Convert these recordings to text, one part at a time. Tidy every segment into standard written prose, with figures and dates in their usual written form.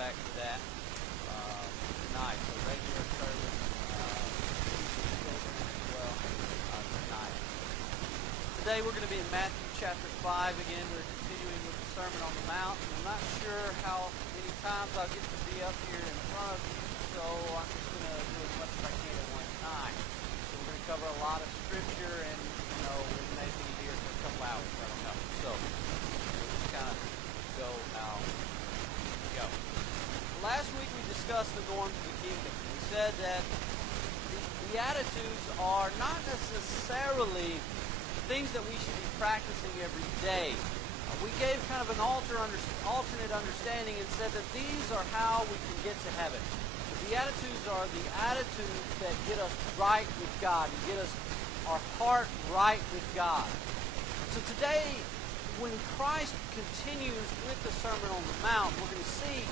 back to that tonight. So regular service as well tonight. Today we're going to be in Matthew chapter 5 again. We're continuing with the Sermon on the Mount. I'm not sure how many times I'll get to be up here in front of you, so I'm just going to do as much as I can at one time. So we're going to cover a lot of scripture, and we may be here for a couple hours. I don't know. So we'll just kind of go how we go. Last week we discussed the norms of the kingdom. We said that the Beatitudes are not necessarily things that we should be practicing every day. We gave kind of an alternate understanding and said that these are how we can get to heaven. The Beatitudes are the attitudes that get us right with God, and get us our heart right with God. So today, when Christ continues with the Sermon on the Mount, we're going to see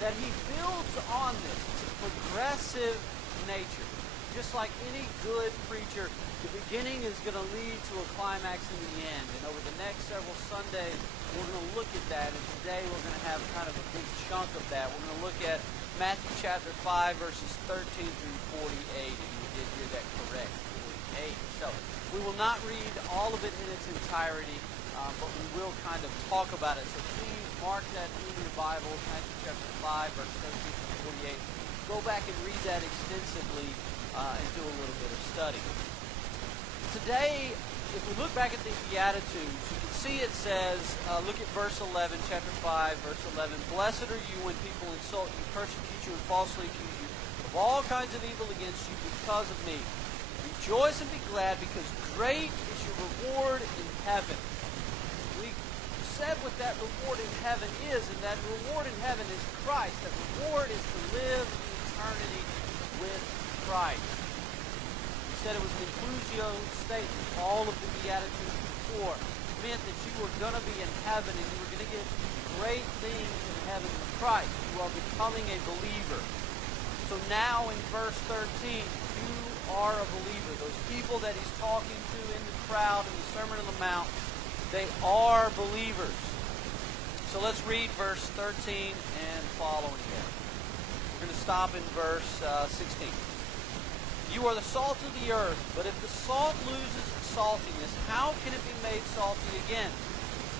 that he builds on this. It's a progressive nature. Just like any good preacher, the beginning is going to lead to a climax in the end. And over the next several Sundays, we're going to look at that. And today we're going to have kind of a big chunk of that. We're going to look at Matthew chapter 5, verses 13 through 48. And you did hear that correct, 48. So we will not read all of it in its entirety, but we will kind of talk about it. So please mark that in your Bible, Matthew chapter 5, verse 13 through 48. Go back and read that extensively and do a little bit of study. Today, if we look back at the Beatitudes, you can see it says, look at verse 11, chapter 5, verse 11. Blessed are you when people insult you, persecute you, and falsely accuse you of all kinds of evil against you because of me. Rejoice and be glad, because great is your reward in heaven. We said what that reward in heaven is, and that reward in heaven is Christ. That reward is to live in eternity with Christ. We said it was an inclusio statement. All of the Beatitudes before meant that you were going to be in heaven and you were going to get great things in heaven with Christ. You are becoming a believer. So now in verse 13, you are a believer. Those people that he's talking to in the crowd in the Sermon on the Mount, they are believers. So let's read verse 13 and following here. We're going to stop in verse 16. You are the salt of the earth, but if the salt loses its saltiness, how can it be made salty again?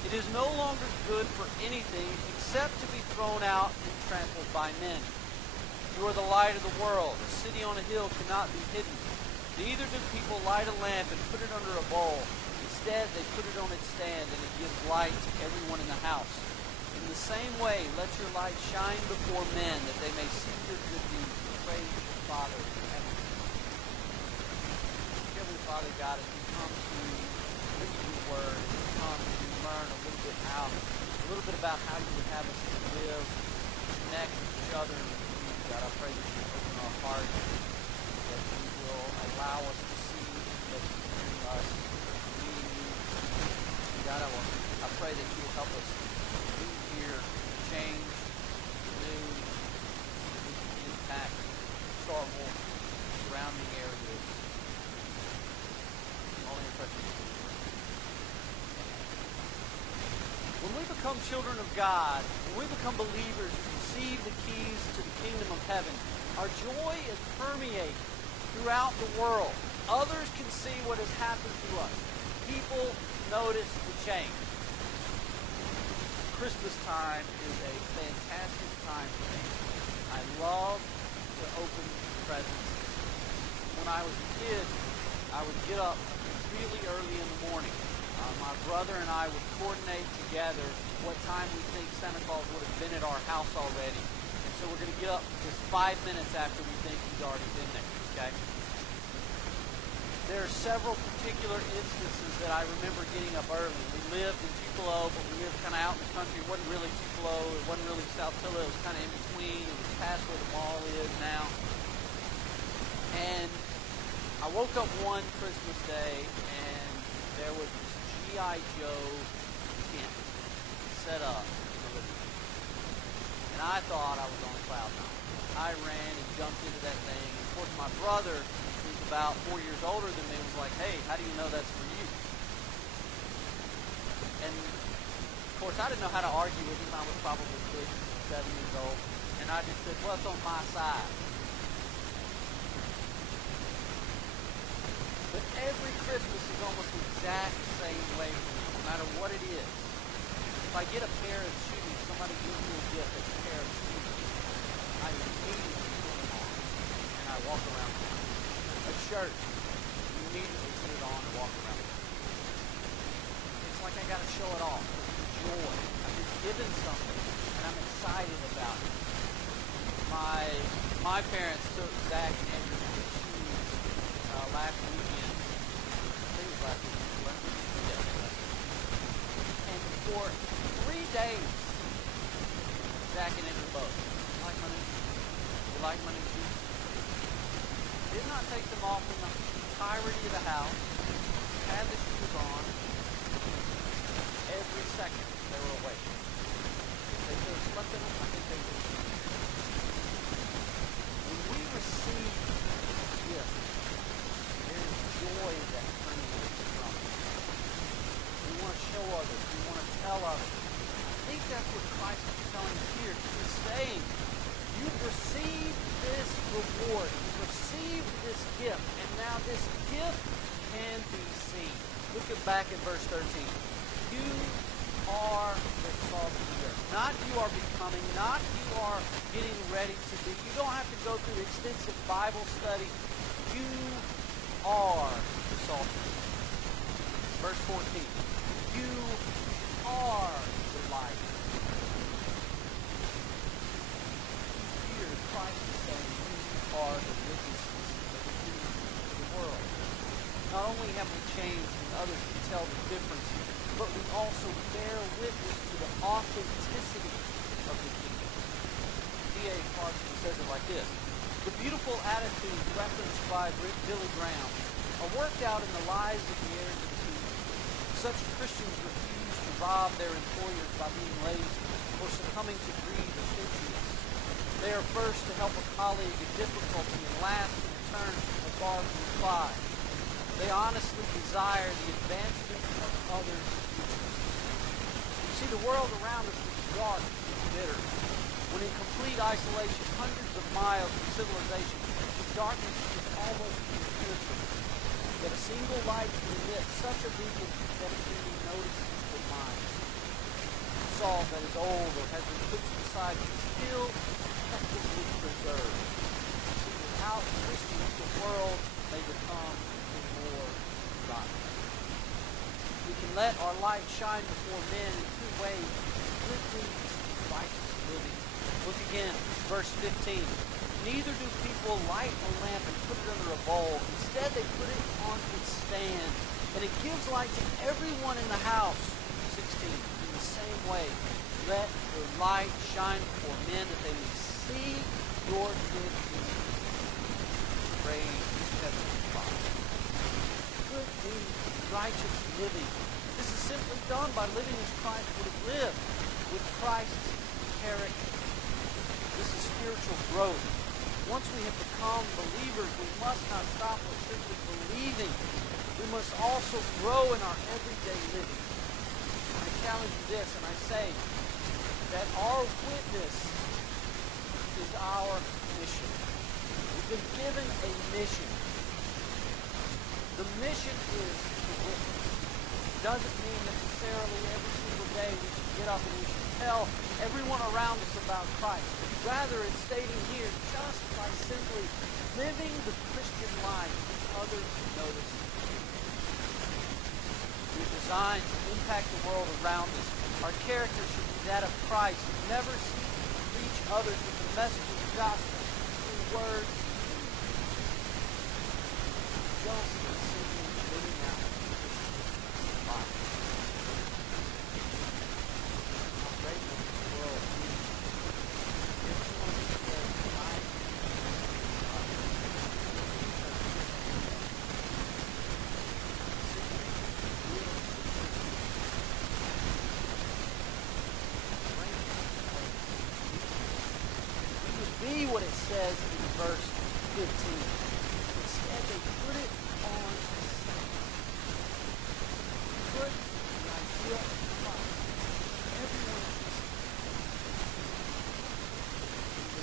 It is no longer good for anything except to be thrown out and trampled by men. You are the light of the world. A city on a hill cannot be hidden. Neither do people light a lamp and put it under a bowl. Instead, they put it on its stand, and it gives light to everyone in the house. In the same way, let your light shine before men, that they may see your good deeds and praise your Father in heaven. Heavenly Father God, as we come to read your word, as we come to learn a little bit about how you would have us to live, connect with each other and with you, God, I pray that you open our hearts, that you will allow us to see that you see us, we need. God, I pray that you will help us leave here changed, renewed, we can impact Starkville, surrounding areas. Only in precious name. When we become children of God, when we become believers and receive the keys to the kingdom of heaven, our joy is permeated throughout the world. Others can see what has happened to us. People notice the change. Christmas time is a fantastic time for me. I love to open presents. When I was a kid, I would get up really early in the morning. My brother and I would coordinate together what time we think Santa Claus would have been at our house already. And so we're going to get up just 5 minutes after we think he's already been there, okay? There are several particular instances that I remember getting up early. We lived in Tupelo, but we lived kind of out in the country. It wasn't really Tupelo. It wasn't really South Tupelo. It was kind of in between. It was past where the mall is now. And I woke up one Christmas day, and there was this G.I. Joe tent set up in the living room. And I thought I was on cloud nine. I ran and jumped into that thing. And of course, my brother, who's about 4 years older than me, was like, hey, how do you know that's for you? And of course, I didn't know how to argue with him. I was probably 6, 7 years old. And I just said, what's on my side? But every Christmas is almost the exact same way for me, no matter what it is. If I get a pair of shoes, somebody gives me a gift, a pair of shoes, I immediately put them on, and I walk around town. A shirt, you immediately put it on and walk around town. It's like I got to show it off. It's the joy. I've been given something, and I'm excited about it. My parents took Zach and Andrew to the shoes last weekend. I think it was last weekend. Yeah. And for 3 days, Zach and Andrew both. You like my new shoes? You like my new shoes? Did not take them off in the entirety of the house. Had the shoes on. Every second they were awake. They could have slept in them. I think they would have. When we receive a gift, there is joy that permeates from it. We want to show others. We want to tell others. I think that's what Christ is telling us here. He is saying, you've received this reward. You've received this gift. And now this gift can be seen. Look back at verse 13. You are the salt of the earth. Not you are becoming, not you are getting ready to be. You don't have to go through extensive Bible study. You are the salt of the earth. Verse 14. You are the light. Here, Christ is saying you are the witnesses of the world. Not only have we changed and others can tell the difference, but we also bear witness to the authenticity of the kingdom. D.A. Clarkson says it like this. The beautiful attitudes referenced by Billy Graham are worked out in the lives of the heirs of the kingdom. Such Christians refuse to rob their employers by being lazy or succumbing to greed or stinginess. They are first to help a colleague in difficulty and last to return a bargain reply. They honestly desire the advancement of others' interests. You see, the world around us is dark and bitter. When in complete isolation, hundreds of miles from civilization, the darkness is almost impenetrable. Yet a single light can emit such a beacon that it can be noticed with minds. Salt that is old or has been put to the side is still effectively preserved. See, without Christians, the world may become more rotten. We can let our light shine before men in two ways: good deeds and righteous living. Look again, verse 15. Neither do people light a lamp and put it under a bowl. Instead, they put it on its stand, and it gives light to everyone in the house. 16. In the same way, let your light shine before men that they may see your good deeds. Praise Heavenly Father. Good deeds, righteous living. This is simply done by living as Christ would have lived, with Christ's character. This is spiritual growth. Once we have become believers, we must not stop with simply believing. We must also grow in our everyday living. I challenge you this, and I say that our witness is our mission. We've been given a mission. The mission is to witness. It doesn't mean necessarily every single day we should get up and we should tell everyone around us about Christ. Rather, it's stating here, just by simply living the Christian life, others notice. We're designed to impact the world around us. Our character should be that of Christ. Never seek to reach others with the message of the gospel through words and deeds. Just simply living out the Christian life. How great will the world be? Everyone who says, I be what it says in verse 15. Instead, they put it on stand. Put the idea of Christ. Everyone is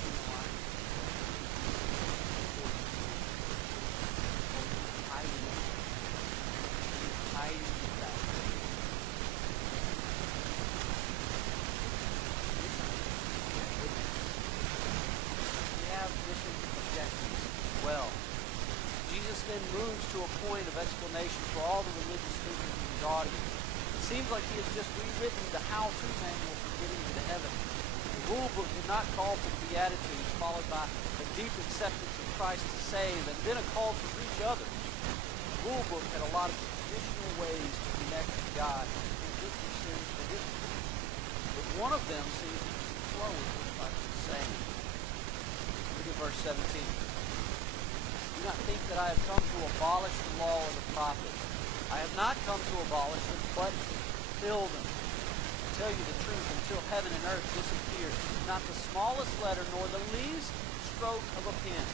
then moves to a point of explanation for all the religious thinkers in his audience. It seems like he has just rewritten the how-to manual for getting to heaven. The rule book did not call for the Beatitudes, followed by a deep acceptance of Christ to save, and then a call to reach others. The rule book had a lot of traditional ways to connect with God and get your sins forgiven. But one of them seems to flow with what Christ is saying. Look at verse 17. Do not think that I have come to abolish the law or the prophets. I have not come to abolish them, but to fulfill them. I tell you the truth, until heaven and earth disappear, not the smallest letter nor the least stroke of a pen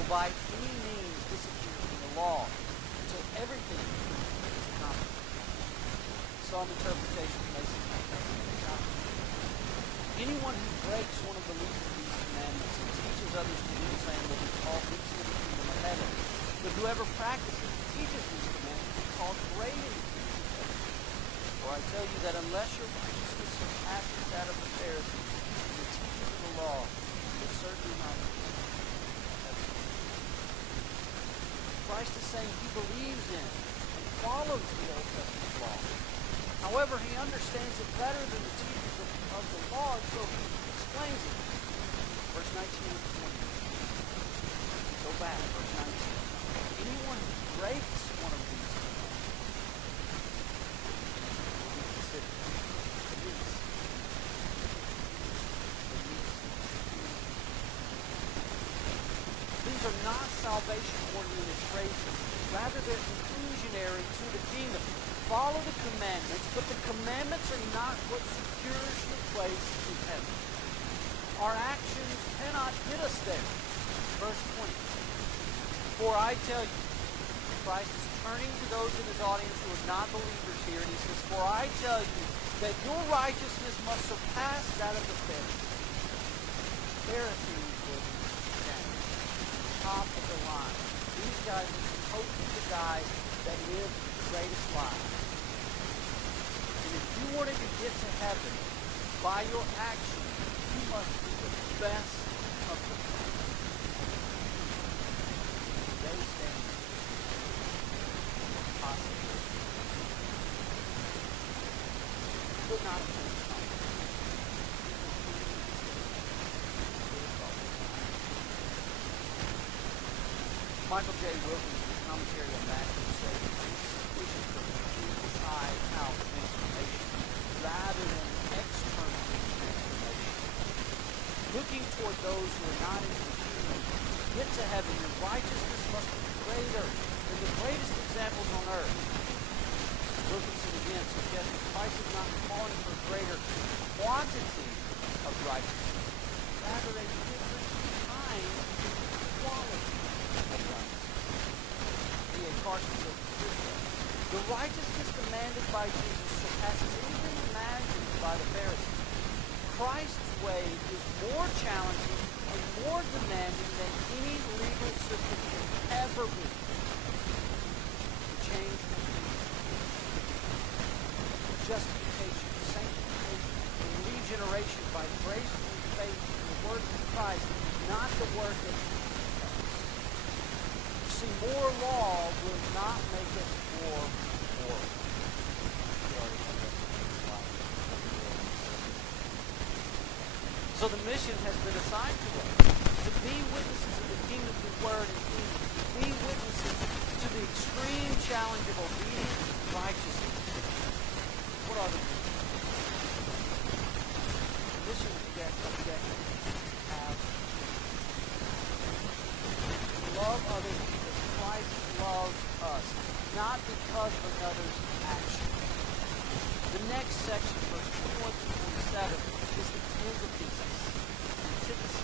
will by any means disappear from the law, until everything is accomplished. Some interpretation may suggest anyone who breaks one of the least of these commandments and teaches others to do the same will be called least in the kingdom of heaven. But whoever practices and teaches these commandments will be called great in the kingdom of heaven. For I tell you that unless your righteousness surpasses that of the Pharisees and the teachers of the law, you will certainly not enter heaven. Christ is saying he believes in and follows the Old Testament law. However, he understands it better than the teachers of the law, so he explains it. Verse 19 and 20. Go back, verse 19. Anyone who breaks one of these commandments will be considered the least. These are not salvation-oriented phrases. Rather, they're inclusionary to the kingdom. Follow the commandments, but the commandments are not what secures your place in heaven. Our actions cannot get us there. Verse 20. For I tell you, Christ is turning to those in his audience who are not believers here, and he says, for I tell you that your righteousness must surpass that of the Pharisees. Pharisees were top of the line. These guys were supposed to be the guys that lived the greatest lives. And if you wanted to get to heaven by your actions, you must be the best of the best. They stand possibly. Could not have been something. Michael J. Wilkins, in his commentary on Matthew, says insufficient to inside out transformation rather than external transformation. Looking toward those who are not in the kingdom, to get to heaven, your righteousness must be greater than the greatest examples on earth. Wilkinson again suggests that Christ is not calling for a greater quantity of righteousness, rather a different kind of quality. D.A. Carson says this way: the righteousness demanded by Jesus surpasses anything imagined by the Pharisees. Christ's way is more challenging and more demanding than any legal system can ever be. The change from justification, sanctification, and regeneration by grace through faith in the work of Christ, not the work of see, more law will not make us more moral. So the mission has been assigned to us to be witnesses of the kingdom through word and deed, to be witnesses to the extreme challenge of obedience and righteousness. What are the missions? The mission objectives have to love others because Christ loves us, not because of another's action. The next section, verse 21 through 27, is the antithesis.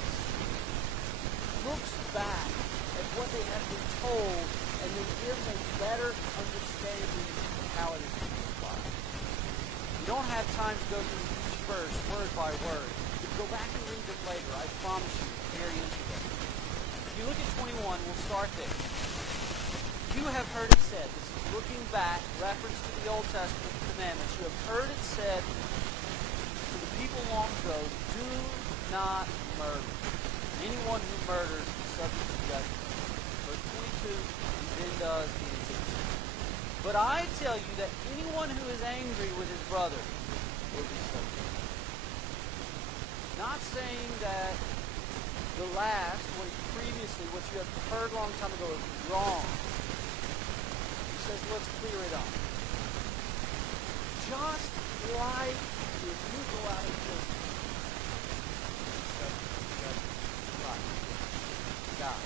Looks back at what they have been told and then gives a better understanding of how it is to be applied. You don't have time to go through each verse word by word, but go back and read them later. I promise you, it's very interesting. If you look at 21, we'll start there. You have heard it said, this is looking back, reference to the Old Testament commandments. You have heard it said to the people long ago, do not murder. Anyone who murders is subject to judgment. Verse 22, and then does the antithesis. But I tell you that anyone who is angry with his brother will be saved. Not saying that the last, what you have heard a long time ago is wrong. He says, let's clear it up. Just like if you go out and kill God.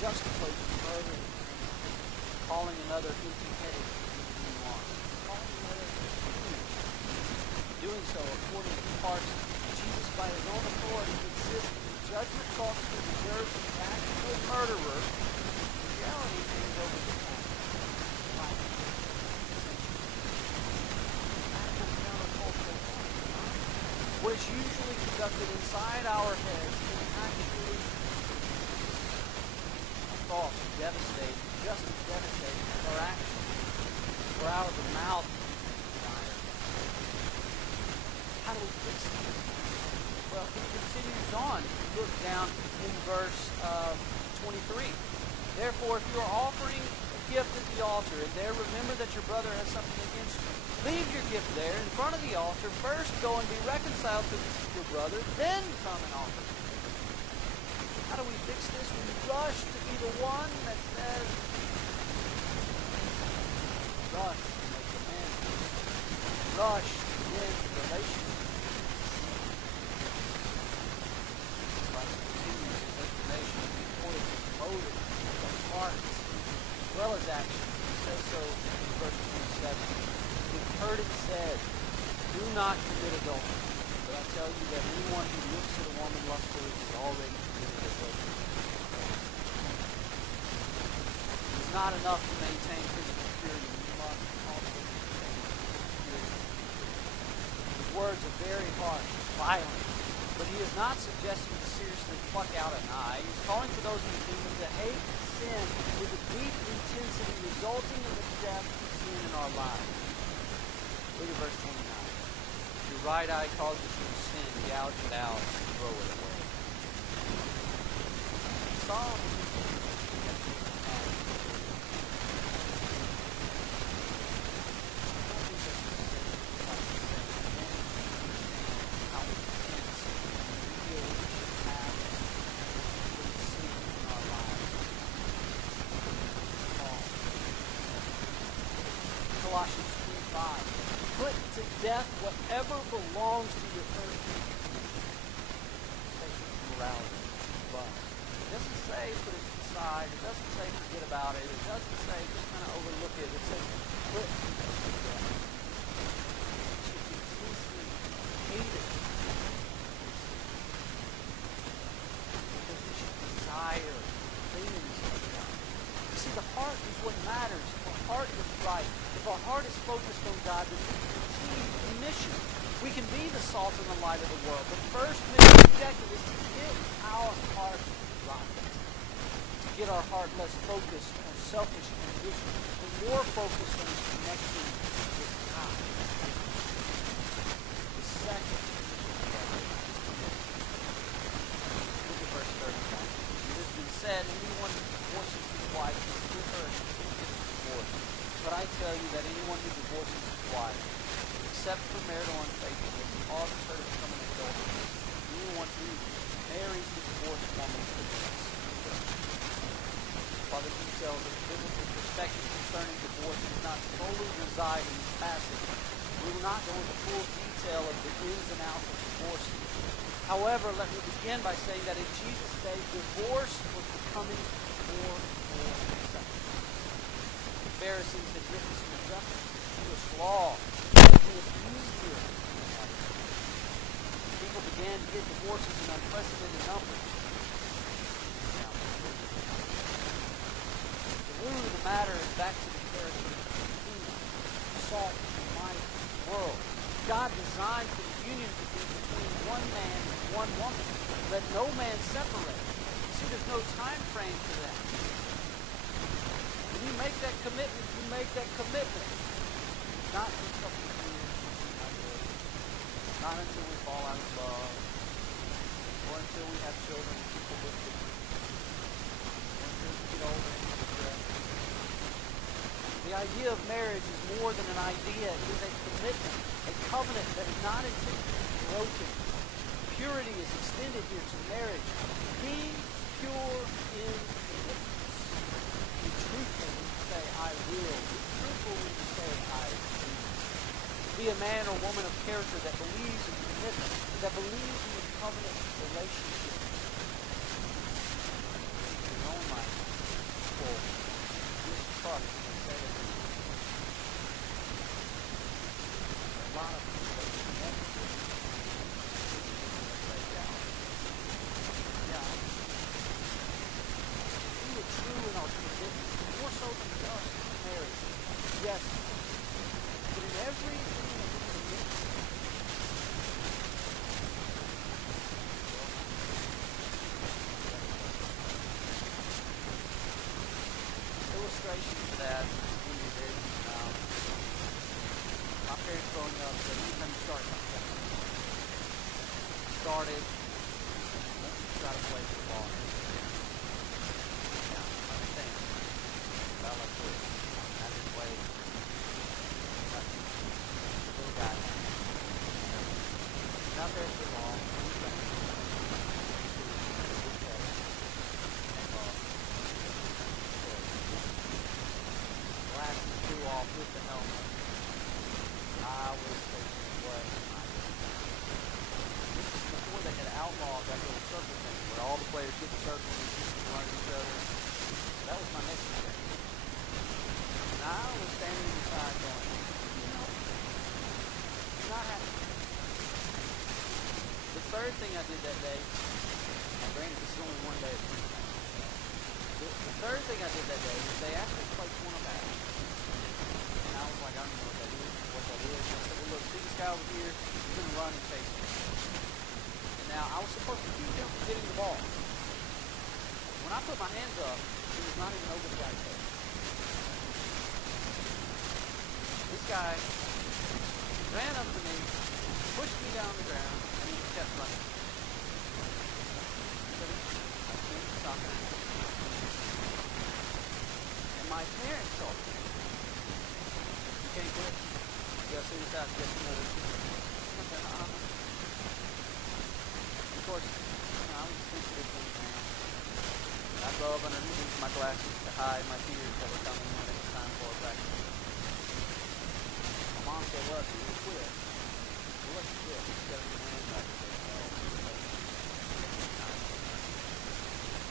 Juxtaposing murder, calling another empty-headed one, calling another foolish. Doing so according to Parsons, Jesus, by his own authority, insists that the judgment Faulkner deserves the actual murderer. In reality, hangs over the fact. What is usually conducted inside our heads is actually thoughts are devastating, just as devastating as our actions. For out of the mouth fire. How do we fix this? Well, he continues on. Look down in verse 23. Therefore, if you are offering a gift at the altar, and there remember that your brother has something against you, leave your gift there in front of the altar. First go and be reconciled to your brother, then come and offer. How do we fix this? We rush to be the one that says, rush to make amends. Rush to end the relationship. Christ continues his explanation of the importance of the motive, the heart, as well as action. He says so in verse 27. You've heard it said, do not commit adultery. But I tell you that anyone who looks at a woman lustfully is already committed adultery. It's not enough to maintain physical purity. We must also maintain purity. His words are very harsh, violent, but he is not suggesting to seriously pluck out an eye. He's calling for those in the kingdom to hate sin with a deep intensity resulting in the death of sin in our lives. Look at verse 29. If your right eye causes you to sin, gouge it out and throw it away. Solomon Colossians 3:5. Put to death whatever belongs to your earthly morality, lust. It doesn't say put it aside. It doesn't say forget about it. It doesn't say just kind of overlook it. It says put to death. You should intensely hate it. Because we should desire things of God. You see, the heart is what matters. If our heart is right, if our heart is focused on God, then we can achieve the mission. We can be the salt and the light of the world. The first mission objective is to get our heart right. To get our heart less focused on selfish ambition and more focused on connecting with God. The second mission objective is to look at verse 35. It has been said, tell you that anyone who divorces his wife, except for marital unfaithfulness, causes her to become an adulteress. Anyone who marries the divorced woman commits adultery. While the details of the biblical perspective concerning divorce does not solely reside in this passage, we will not go into full detail of the ins and outs of divorce. However, let me begin by saying that in Jesus' day, divorce was becoming more acceptable. The Pharisees had written some adjustments to Jewish law, making it easier to have divorce. People began to get divorces in unprecedented numbers. Now, the root of the matter is back to the character of the kingdom, salt and light of the world. God designed for the union to be between one man and one woman. Let no man separate. You see, there's no time frame for that. When you make that commitment, you make that commitment. Not for a couple of years, not until we fall out of love, or until we have children and people look different, or until we get older and regret. The idea of marriage is more than an idea. It is a commitment, a covenant that is not intended to be broken. Purity is extended here to marriage. Be pure in commitments. Be truthful when you say, I will. Be truthful when you say, I do. Be a man or woman of character that believes in commitment, that believes in the covenant relationship. In your own life, people distrust when they say that. A lot of people that we connect with, say, yeah. We were true in our commitment, more so than just marriage. Yes, but in everything that we commit to, illustration of that is going to be very profound. My parents growing up said, anytime you start something, I started, once you try to play football. Now, understand, about like this. I just played, little guy. Not there for long. Glasses flew off with the helmet. I was thinking, what am I doing? This is before they had outlawed that little circle thing where all the players get in circles and just run at each other. That was my next mistake. And I was standing on the side going, it's not happening. The third thing I did that day, now granted this is only one day of free time. The third thing I did that day was they asked me to play cornerback. And I was like, I don't know what that is. And I said, well, look, see this guy over here? You're going to run and chase him. And now, I was supposed to keep him from getting the ball. When I put my hands up, he was not even over the guy's head. This guy ran up to me, pushed me down the ground, and he just kept running. And my parents told me, you can't quit. You gotta see this out, get some more. Of course, I was sensitive to the man. I go up underneath my glasses to hide my tears that were coming when it was time for a practice. My mom said, well, if you quit, we'll let you quit. You gotta get your hands back.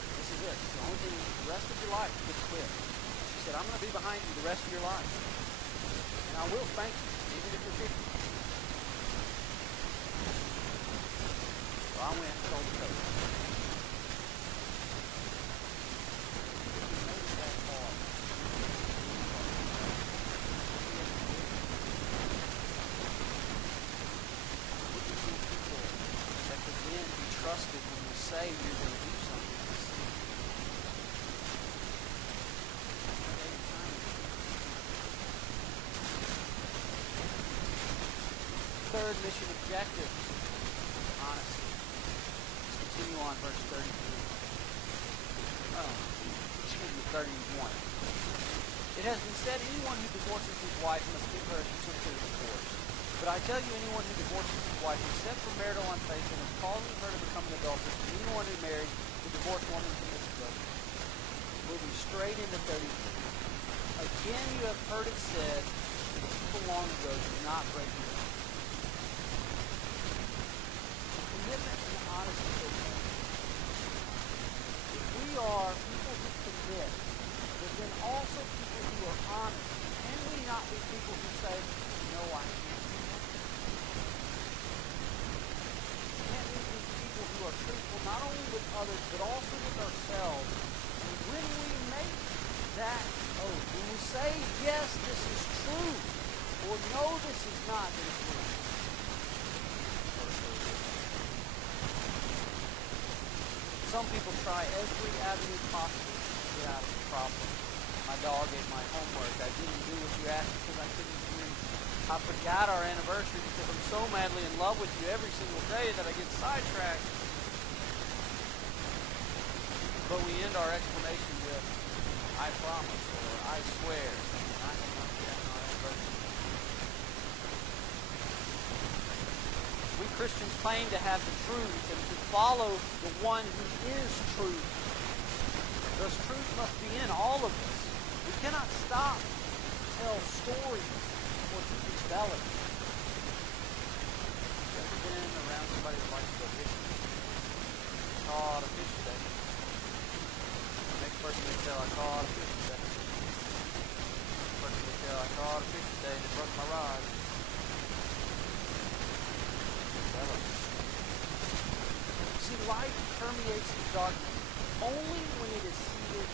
This is it. It's the only thing the rest of your life you get to quit. She said, I'm going to be behind you the rest of your life. And I will spank you, even if you're 50. So I went and told the coach. Trusted when you say you're going to do something. Third mission objective, honesty. Let's continue on verse 33. 31. It has been said, anyone who divorces his wife must give her a certificate of divorce. But I tell you, anyone who divorces his wife except for marital unfaithfulness, causing her to become an adulteress, and anyone who marries the divorced woman commits adultery, will be straight into 33. Again, you have heard it said, people long ago, do not break your oath. Commitment and honesty go hand. If we are people who commit, but then also people who are honest, can we not be people who say, no, I can't do that? Can't we be people who are truthful not only with others, but also with ourselves? And when we make that oath, when we say, yes, this is true, or no, this is not, then it's wrong. Some people try every avenue possible to get out of the problem. My dog ate my homework. I didn't do what you asked because I couldn't agree. I forgot our anniversary because I'm so madly in love with you every single day that I get sidetracked. But we end our explanation with, I promise, or I swear. I am not forgetting our anniversary. We Christians claim to have the truth and to follow the one who is truth. Thus, truth must be in all of us. We cannot stop to tell stories or to develop. Have you ever been around somebody who likes to go fishing? Caught a fish today. The next person may tell, I caught a fish today. The next person may tell, I caught a fish today and it broke my rod. See, light permeates the darkness only when it is seated in truth.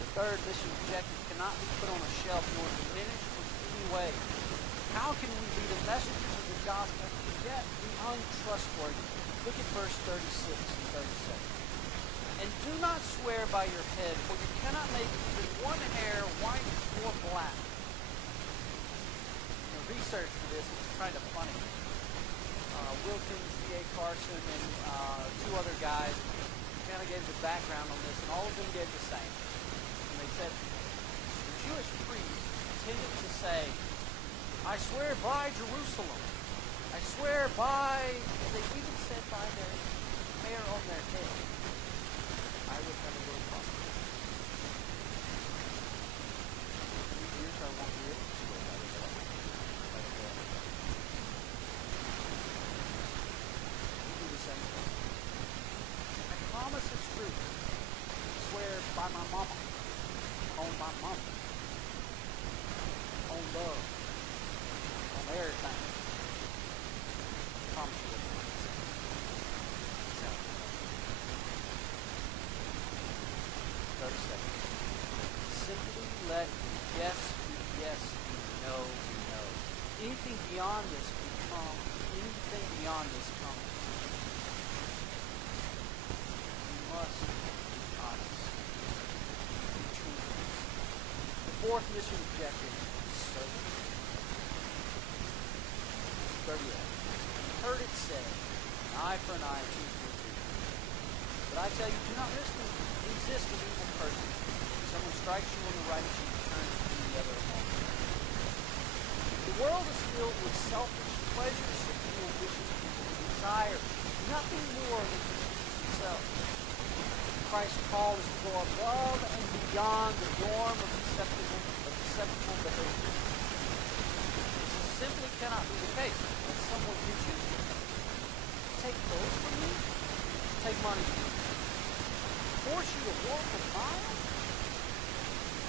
The third mission objective cannot be put on a shelf nor diminished in any way. How can we be the messengers of the gospel and yet be untrustworthy? Look at verse 36 and 37. And do not swear by your head, for you cannot make even one hair white or black. Research for this is kind of funny. Wilkins, D.A. Carson, and two other guys kind of gave the background on this, and all of them did the same. And they said the Jewish priests tended to say, I swear by Jerusalem. I swear by, and they even said by their hair on their head. I would have a little problem. In years I won't be able to swear by this. I promise it's true. I swear by my mama, on my mama, on love, on everything. I promise you it. 30 seconds. Simply let yes be yes and no be no. Anything beyond this become, anything beyond this comes. Must be honest. Be truthful. The fourth mission objective is service. 38. You heard it said, an eye for an eye, tooth for a tooth. But I tell you, do not resist an evil person. If someone strikes you on the right cheek, turn to the other also. The world is filled with selfish, pleasure-seeking, ambitious people who desire nothing more than to please themselves. Christ's call is to go above and beyond the norm of acceptable behavior. This simply cannot be the case. When someone hits you, take clothes from you, take money from you, force you to walk a mile,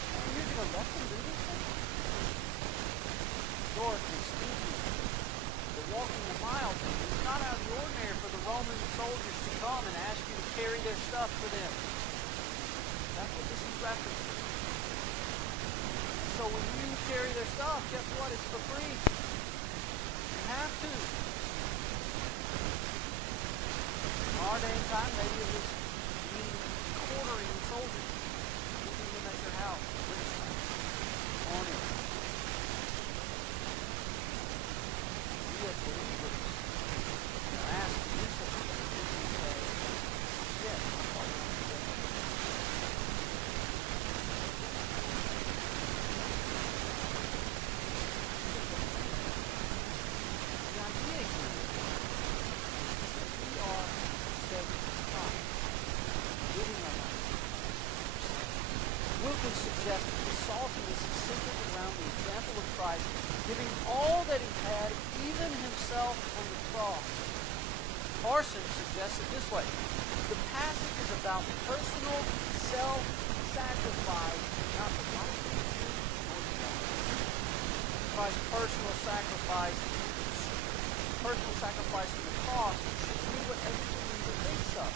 and you're going to let them do this thing? Dorothy, speaking, the walking a mile thing is not out of the ordinary for the Roman soldiers to come and ask you to carry their stuff for them. That's what this is referencing. So when you carry their stuff, guess what? It's for free. You have to. In our day and time, maybe it was quartering soldiers, leaving them at your house, on it. We as believers are asked to do something that we can say, yes, I'm part of the would suggest that the saltiness is centered around the example of Christ giving all that he had, even himself, on the cross. Parsons suggests it this way. The passage is about personal self-sacrifice, not the life of Christ's personal sacrifice on the cross should be what every believer thinks of.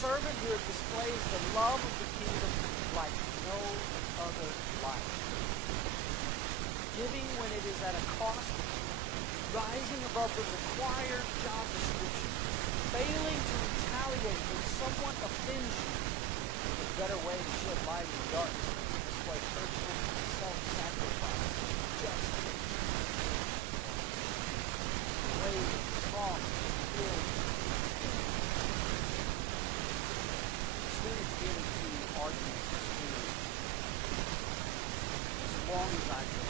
Servanthood displays the love of the kingdom like no other life. Giving when it is at a cost, rising above the required job description, failing to retaliate when someone offends you, is a better way to shed light in the darkness than display personal self-sacrifice. Justice, brave, strong, filled. Students get into arguments in school. As long as I can.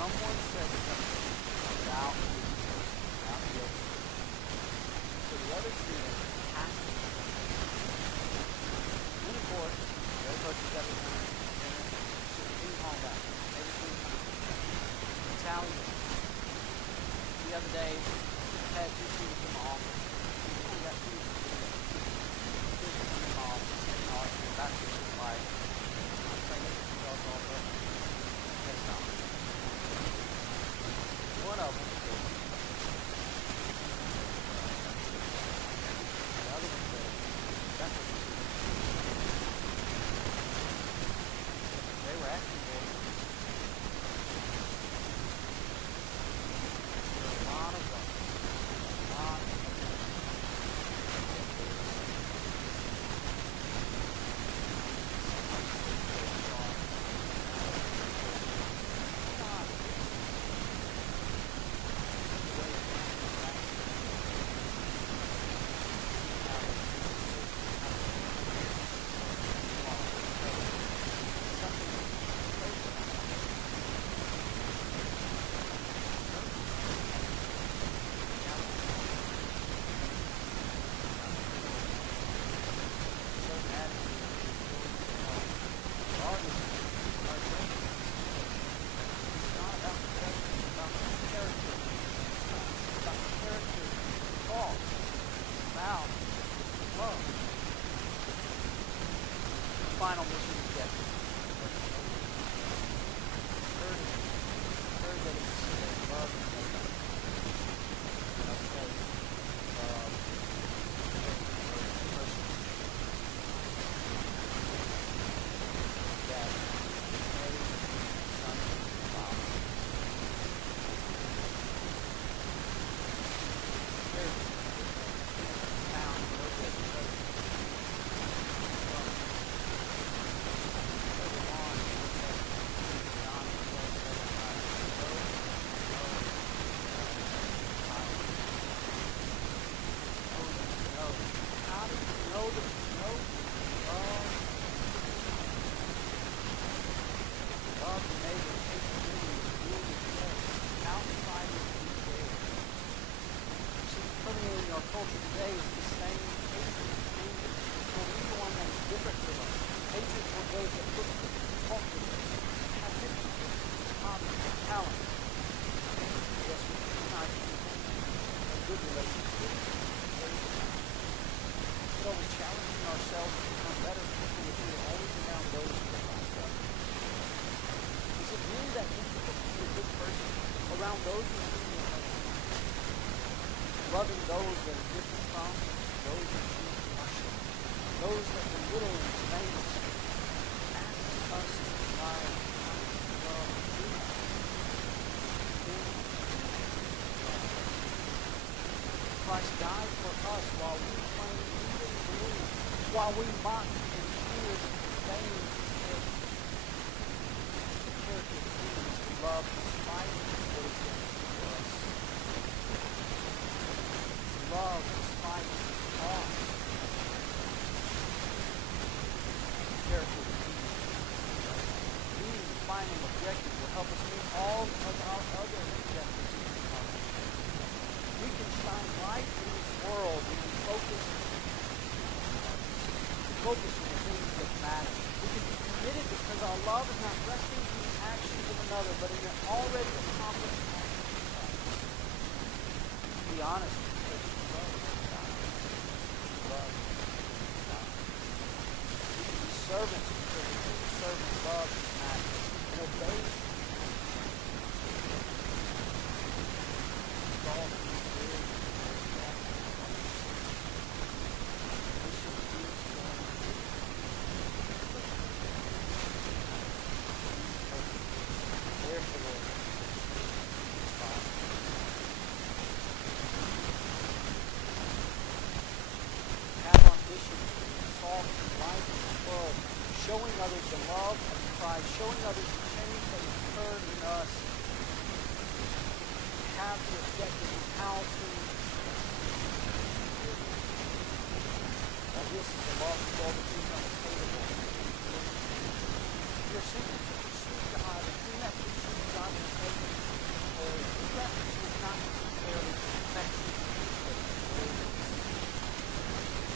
Someone says something about the other. So the other student has to. Then of course, everybody's got to learn. So ping pong back. Everything's Italian. The other day, I had two students in my office. We only got two students in my office. Back to the slide. I'm saying this is all over. That's not. One of them said, the other one said, that's what you said. They were asking for it. There are a lot of them. Final mission objective. Third that it's love and neighbor. Okay. Person. Dad. Mary. Son. Father. Found a little bit. Our culture today is the same hatred. Anger for anyone that is different from us. Hatred for those that look at us, talk to us, have different hobbies, talents. Yes, we can nice people, a good relationship. But are we challenging ourselves to become better people if we are always around those who are not us? Is it really that difficult to be a good person around those who are loving those that are different from, those that choose to worship, those that belittle and famous, asks us to try to love Jesus. Christ died for us while we claim even believe, while we mock and fear and vain his character. The character of the kingdom is to love despite what is done for us. Love despite the cost. Character of the kingdom. Meaning the final objective will help us meet all of our other objectives in life. We can shine light in this world when we focus on the things that matter. We can be committed because our love is not resting in the actions of another, but in the already accomplished actions of Christ. To be honest, because love is God. Love is God. We can be servants because the servant loves his master and obeys him. It's all things good. Therefore, have our mission to be salt and light in the world, showing others the love of Christ, showing others the change that has occurred in us. Have the objective of how to live. Now this is the love of all the things unattainable. We are simply to pursue God, and in that pursuit, God will make us holy. His reference is not necessarily perfection, but holiness.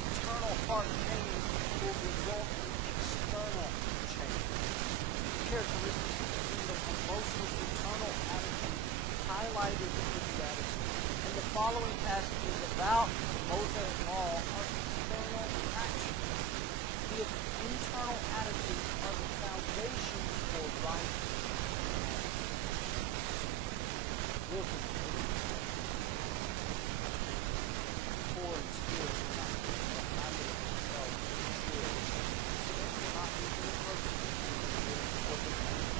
Internal heart change will result in external change. The characteristics of the emotional internal attitude highlighted in this gratitude. And the following passages about the Mosaic law are external actions. The internal attitudes are the foundation for righteousness. Look at the poor in spirit will not be reminded of themselves in the spirit. Sinners will not be inappropriate or dependent.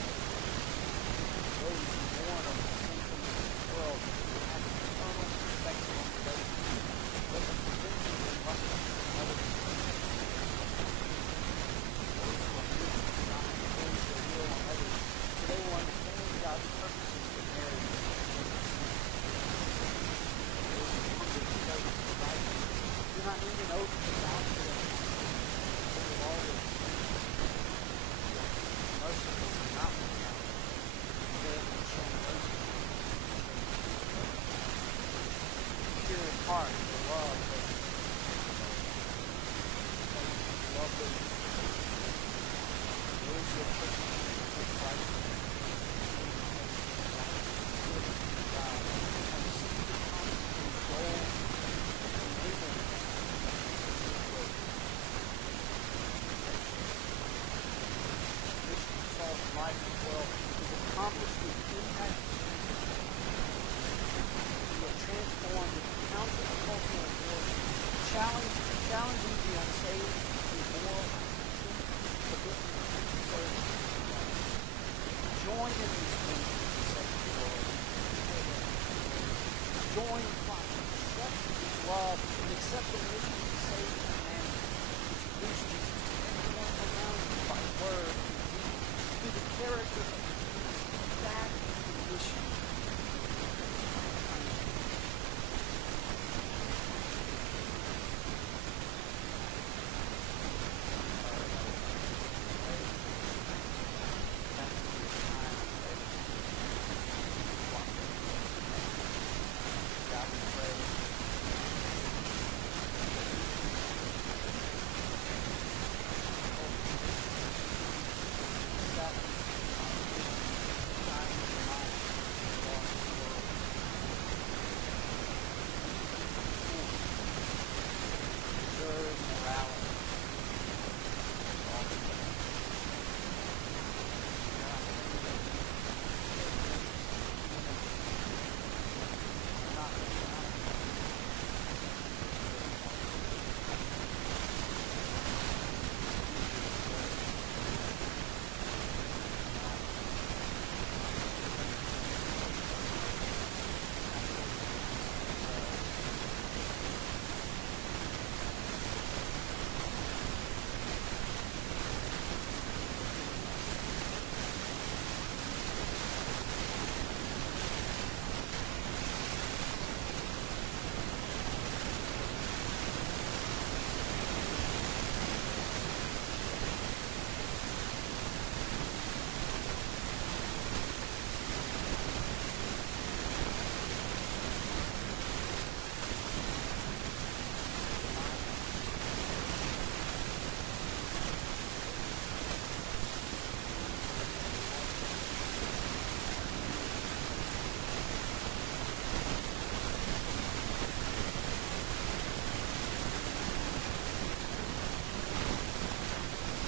Those who mourn over the sinfulness of the world will have an eternal perspective on the way to be. But the prevention will must be another perspective. Those who are moved will not impose their will on others, so they will understand God's purposes for marriage. Those who hunger for service for righteousness do not need an oath to vouch for them. They will always merciful and not without. They will show mercy. Pure in heart, the love that love those who are persecuted for Christ. God and seek to come to goal and enablement Christian salt and light in the world is accomplished with the impact of Jesus. We are transformed into counter-cultural forces, challenging the unsaved to moral commitment to service. Join in this movement to save the world. Join Christ, accept His love, and accept the mission to save humanity, to introduce Jesus to everyone around you by word and deed, through the character of